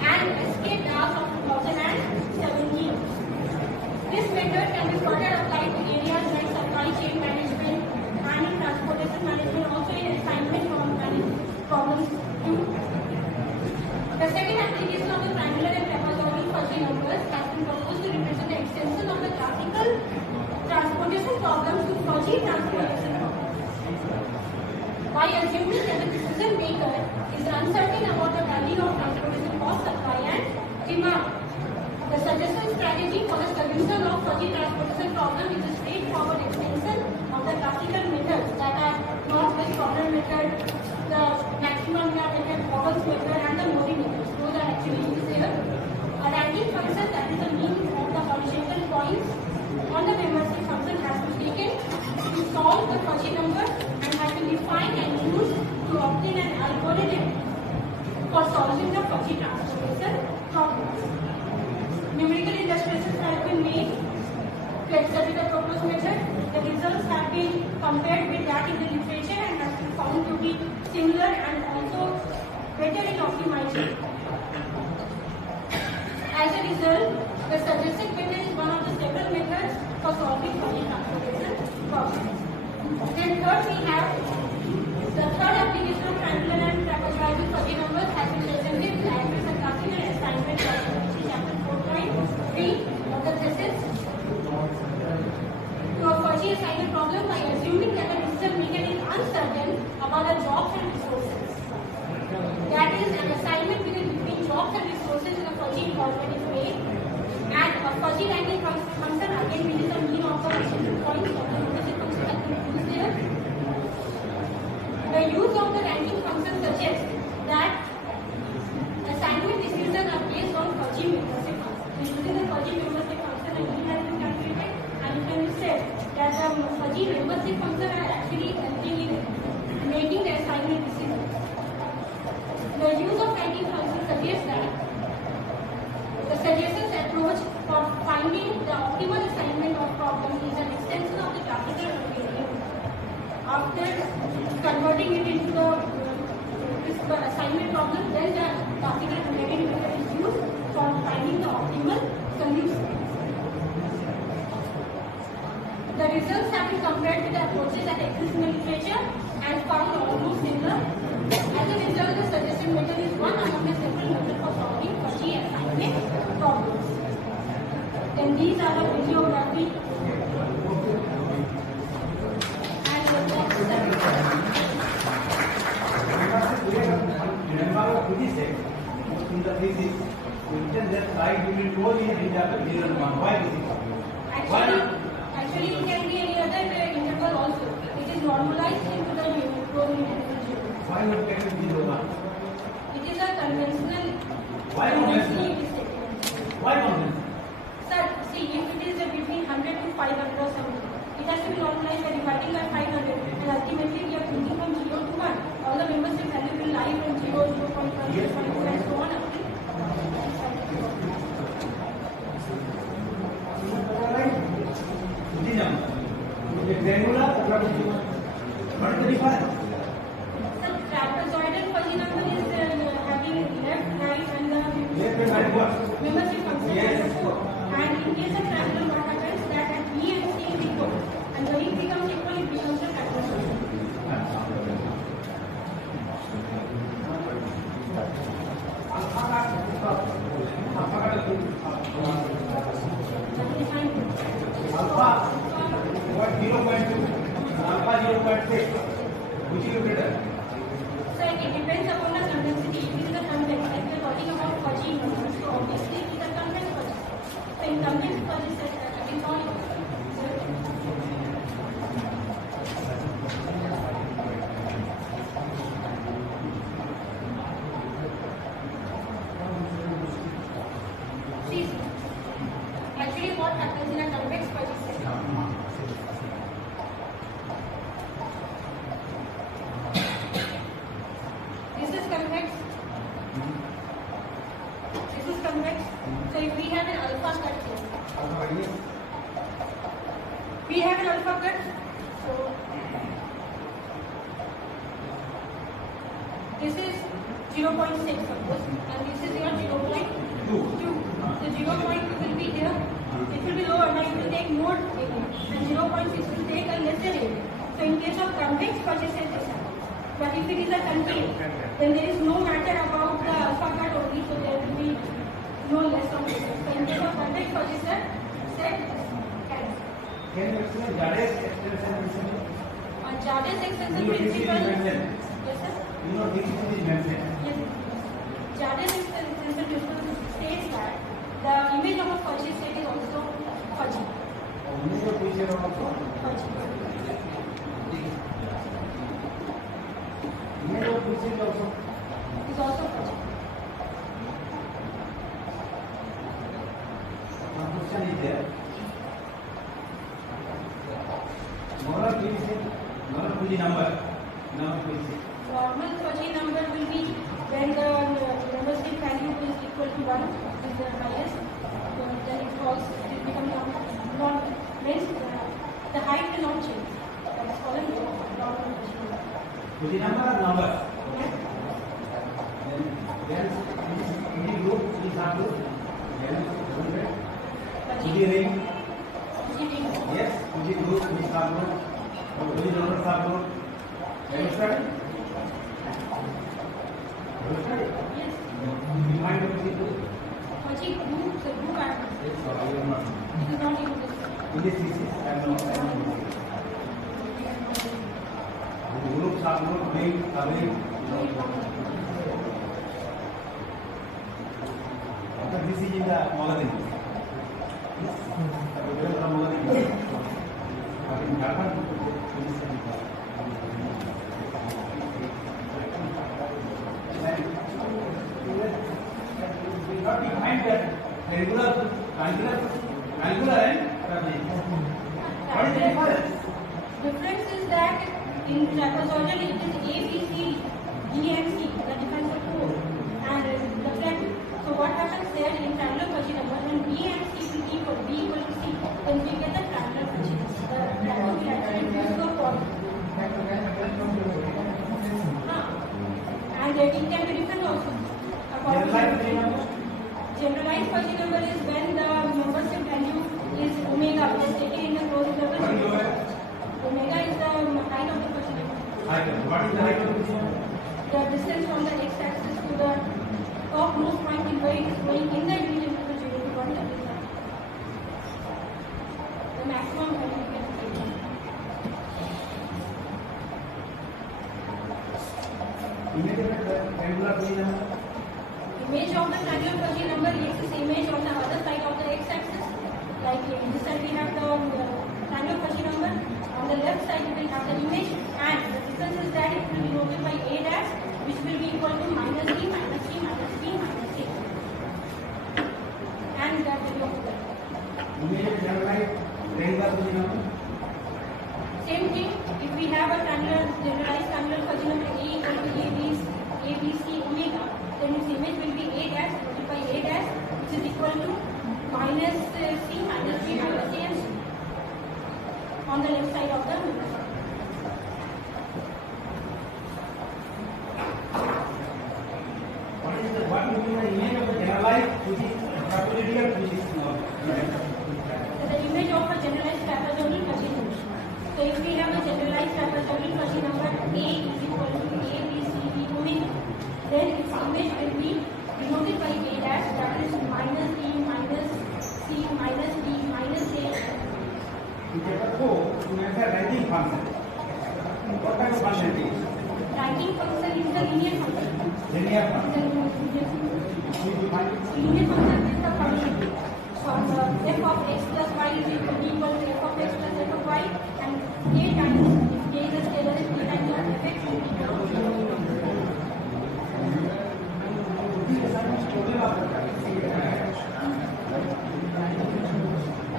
and Escape DAS of 2017. This method can be further applied to areas like supply chain management and in transportation management, also in assignment problems too. The second application of the triangular and trapezoidal fuzzy numbers has been proposed to represent the extension of the classical transportation problems to fuzzy transportation problems. By assuming that the decision maker is uncertain about the value of transportation cost, supply and demand, the suggested strategy for the solution of fuzzy transportation problem is a straightforward extension of the classical methods that are not this problem method, the maximum method, Hawkins method and the Mori method. Those are actually used here. A ranking function that is the mean of the horizontal points on the membership function has been taken to solve the fuzzy number and has been defined and used to obtain an algorithm for solving the fuzzy transportation problem. Numerical illustrations have been made to exhibit the proposed method. The results have been compared with that in the literature and has been found to be similar and also better in optimizing. As a result, the suggested method is one of the several methods for solving fuzzy transportation problems. Then third, we have the third application of triangular and trapezoidal fuzzy numbers has been presented as a classical assignment problem, which is chapter 4.3 of the thesis. To a fuzzy assignment problem by assuming that the decision maker is uncertain about the jobs and resources. That is, an assignment between jobs and resources in a fuzzy involvement is made, and a fuzzy ranking function again which is the mean of the horizontal points of the membership function that we use there. The use of the ranking function suggests that assignment decisions are based on fuzzy membership function. Using the fuzzy membership function, a mean has been calculated, and it can be said that the fuzzy membership function are actually helping in making the assignment decisions. The use of ranking function suggests that the suggested approach for finding the optimal assignment of problems is an extension of the classical algorithm. After converting it into the assignment problem, then the particle related method is used for finding the optimal solution. The results have been compared with the approaches that exist in the literature and found almost similar. As a result, the suggested method is one among the several methods for solving fuzzy assignment problems. Then these are the bibliography and the text Remember Thesis, in the thesis, written that right between 2 in interval 0 and 1. Why this is? Actually, it can be any other interval also. It is normalized into the interval. Why not take it 0 1? It is a conventional. Why not conventionally mention? it is taken. Why not mention? Sir, see, if it is between 100 to 500 or something, it has to be normalized by dividing by 500, and ultimately we are thinking from 0 to 1. All the members will value will lie from 0, 0.1, 0.2, and so on up to. Rectangular, what is the difference? Sir, trapezoidal fuzzy number is having left, right, and the Left and right what? members will consider Yes. as 4. And in case of triangle, what happens that at B and C is equal, and when it becomes equal, it becomes a trapezoid. Alpha, what 0.2? Alpha 0.6. Which is greater? So it depends upon the complexity. If it is a convex, like we are talking about fuzzy numbers, so obviously it is a convex fuzzy. So in convex fuzzy set, it is not see, actually what happens in a convex fuzzy set? This is convex. This is convex. So if we have an alpha cut here, we have an alpha cut. So this is 0.6 suppose, and this is your 0.2. The 0.2 will be here. It will be lower. Now it will take more area, and 0.6 will take a lesser area. So in case of convex fuzzy set, this happens. But if it is a concave, then there is no matter about the alpha cut only, so there will be no less of it. So in case of convex fuzzy set cancel. Can you explain Jades extension principle? On Jades extension You know, this is principle, mentioned. yes sir. You know, this is mentioned. Yes. Jades extension principle states that the image of a fuzzy set is also fuzzy. Only the picture also. Fuzzy. Image of picture also. Is also fuzzy. One question is there. Normal picture, normal fuzzy number. Normal picture. Normal fuzzy number will be when the number value is equal to 1, is the highest, then it falls, it becomes normal. Means the height will not change. That is called normal fuzzy number. Fuzzy number or number? Okay? Then any group is example. Then fuzzy ring. Fuzzy ring. Yes, fuzzy group is example. Fuzzy number example. Understand? Yes. Behind the fuzzy group. Fuzzy group, the group atoms. Yes, sorry, you are not. It is not in this. In this thesis, I am not. Group, subgroup, ring, ring. This is in the magazine. Not behind that regular, angular and what is the difference? Difference is that in trapezoidal it is A, B, C, D and C, the difference of 4, and refractive. So what happens there in triangular fuzzy number, when B and C will equal, B equal to C, then we get the triangular fuzzy number. The triangle will actually reduce to a point. And it can be different also. Generalized Fuzzy number is when the membership value is omega, which is taken in the closed interval. Omega is the height of the Fuzzy number. What is the height of the Fuzzy number? The distance from the x-axis to the topmost point in where it is going in the unit interval during the one W. The maximum value can be taken. Image of the triangular Fuzzy number is its image on the other side of the x-axis. Like in this side we have the triangular Fuzzy number. On the left side we will have the image, and the difference is that it will be noted by a dash, which will be equal to minus b, minus c, minus b, minus c. And that value of that. Same thing, if we have a generalized triangular Fuzzy number a equal to a b c omega, then its image will be a dash divided by a dash, which is equal to minus c, minus b, minus c, and c on the left side of the number. What will be the image of the generalized probability of physics? The image of a generalized trapezoidal Fuzzy number. So if we have a generalized trapezoidal Fuzzy number a is equal to a b c d omega, then its image will be denoted by a dash, that is minus b, minus c, minus d, minus a. In chapter 4, you mentioned ranking function. What kind of function it is? Ranking function is the linear function. Linear function. Linear function is the function from f of x plus y is equal to f of x plus f of y, and k times, if k is a scalar, is k times of f x.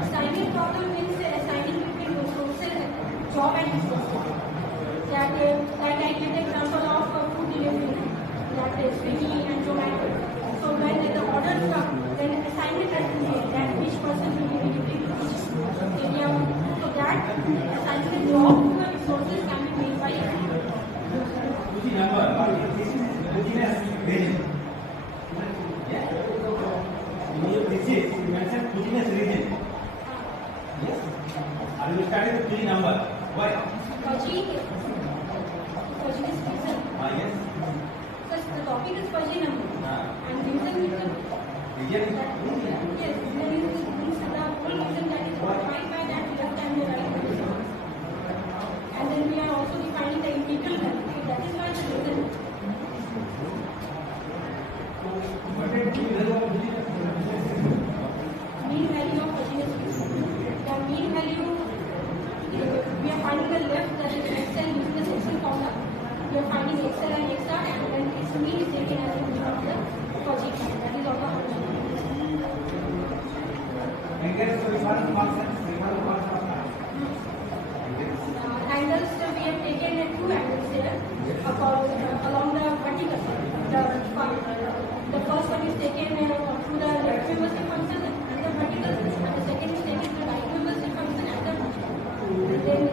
Assignment problem means assigning between resources, job and resources. That like I give the example of food delivery, that is Swiggy and Zomato. So when the orders come, then assignment has to be made that which person will be delivering to which area. So that assignment job to the resources can be made by assignment. Fuzzy number, Fuzziness region. Yes. In your thesis, you mentioned Fuzziness region. Yes. Are you starting with Fuzzy number? Why? Fuzzy is reason. Yes. Because the topic is Fuzzy number. And reason is the Region? yes, there is the whole reason that is defined by that left and the right position. And then we are also defining the integral value. So that is why the reason. Mean value of Fuzziness reason. The mean value, we are finding the left, that is XL using the section formula. We are finding XL and XR, and then its mean is taken as a mean of the Fuzzy. That is also how we angles, we have taken two angles there along the vertical. The first one is taken through the left membership function and the vertical, and the second is taken through the right membership function and the vertical. Then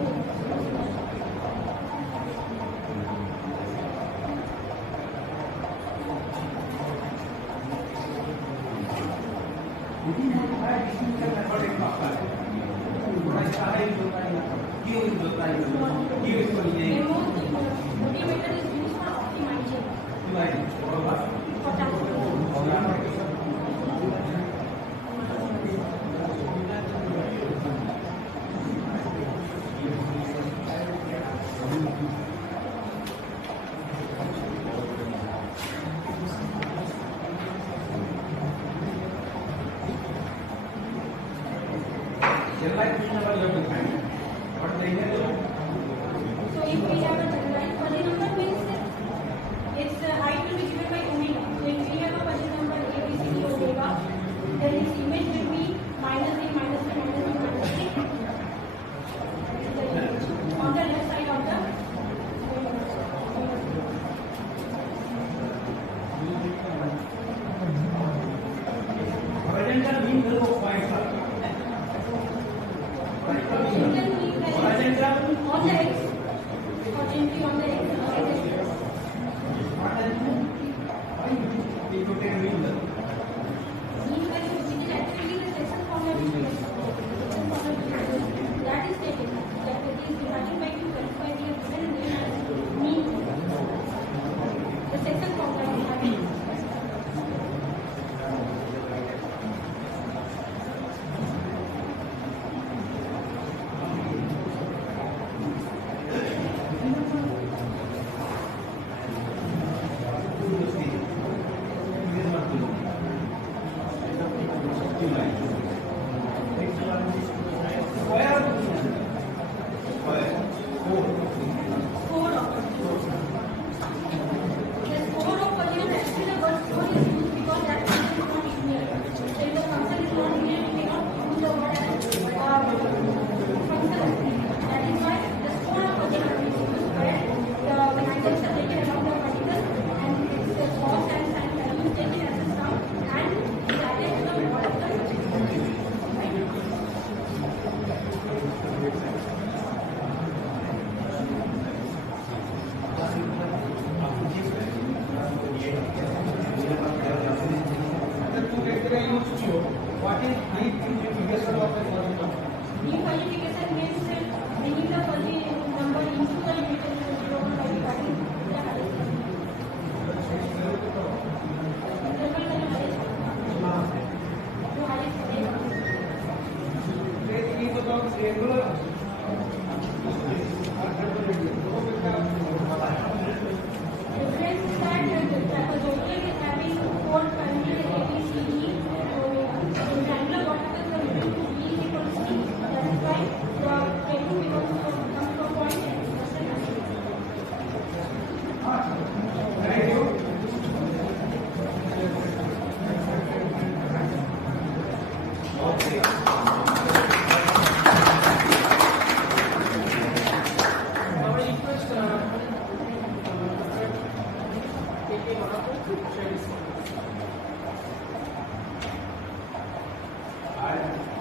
motivator is used for optimizing. For So if we have a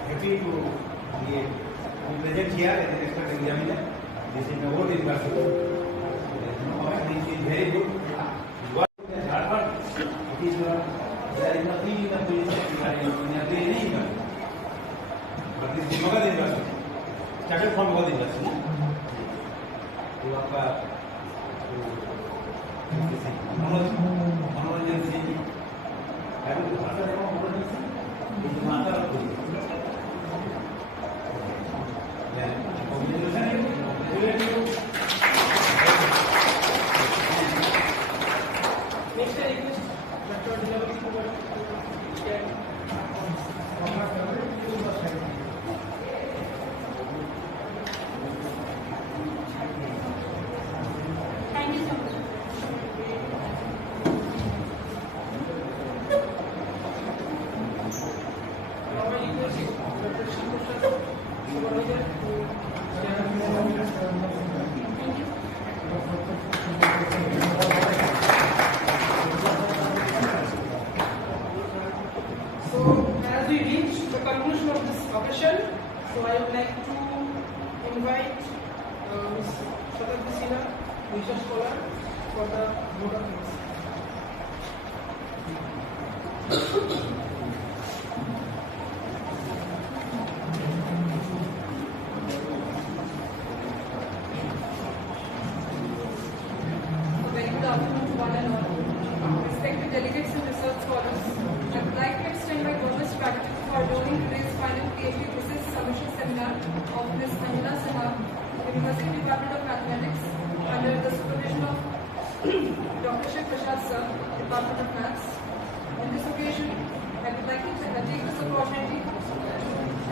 happy to be present here as an expert examiner. This is the whole university. This is very good. What is hard work? It is there is nothing in the position in a training. But this is Magad University. Started from Magad University. तो आपका मनोरंजन से माता Thank you so much. Thank you. So, as we reach the conclusion of this occasion, so I would like to invite Ms. Shatabdi Sinha, research scholar, for the vote of thanks. A very good afternoon to one and all. Respected delegates and research scholars, I would like to extend my warmest gratitude for joining today's final Ph.D. thesis submission seminar of Ms. Anjana Sinha, University Department of Mathematics, under the supervision of Dr. Shiv Prasad Sir, Department of Maths. On this occasion, I would like to take this opportunity to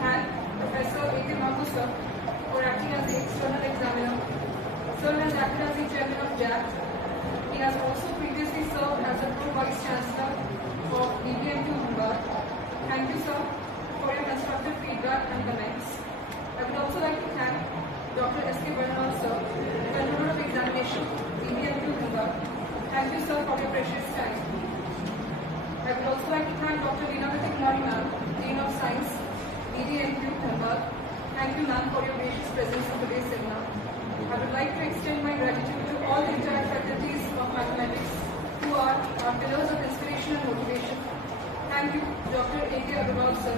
thank Professor A.K. Mathur Sir for acting as the external examiner. Sir has acted as the chairman of JAT. He has also previously served as the Pro-Vice Chancellor of BBMU Mumbai. Thank you, sir, for your constructive feedback and comments. I would also like to thank Dr. S.K. Barnwal, sir, Controller of Examination, BBMU Mumbai. Thank you, sir, for your precious time. I would also like to thank Dr. Leenavati Kumari, ma'am, Dean of Science, BBMU Mumbai. Thank you, ma'am, for your gracious presence in today's seminar. I would like to extend my gratitude to all the retired faculties of mathematics who are our pillars of inspiration and motivation. Thank you, Dr. A.K. Agarwal sir,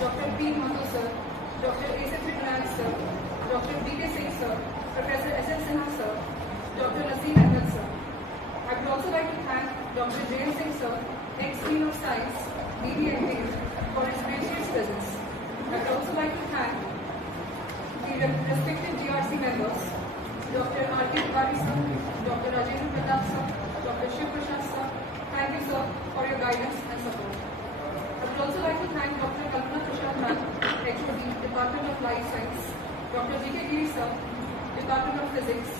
Dr. P. Mathur sir, Dr. A. Sitwitnath sir, Dr. B.K. Singh sir, Professor S.S. Sinha sir, Dr. Naseem Ahmed sir. I would also like to thank Dr. J.M. Singh sir, ex-Dean of Science, BBMA, for his gracious presence. I would also like to thank the respected GRC members, Dr. R.K. Tiwari sir, Dr. Rajendra Pratap sir, Dr. Shiv Prasad sir. Thank you, sir, for your guidance and support. I would also like to thank Dr. Kalpana Prasad ma'am, H.O.D, Department of Life Science, Dr. G.K. Giri sir, Department of Physics,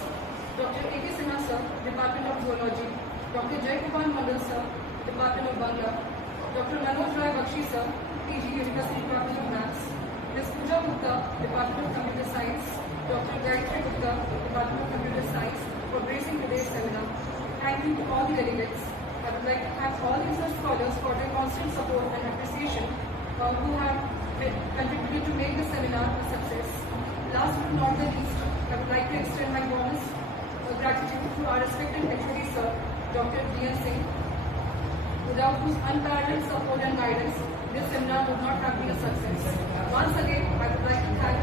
Dr. A.K. Sinha sir, Department of Zoology, Dr. Jay Kumar Mandal sir, Department of Bangla, Dr. Manoj Rai Bakshi sir, PG, University Department of Maths, Ms. Pooja Gupta, Department of Computer Science, Dr. Gayatri Gupta, Department of Computer Science, for gracing today's seminar. Thank you to all the delegates. I would like to thank all the research scholars for their constant support and appreciation who have contributed to make this seminar a success. Last but not the least, I would like to extend my warmest gratitude to our respected HOD sir, Dr. D.N. Singh, without whose unparalleled support and guidance, this seminar would not have been a success. Once again, I would like to thank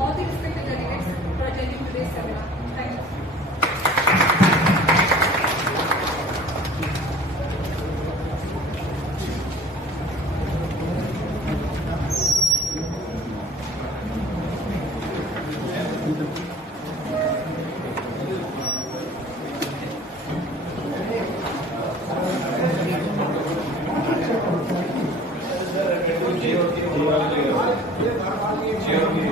all the respected delegates for attending today's seminar. Thank you. Cheer.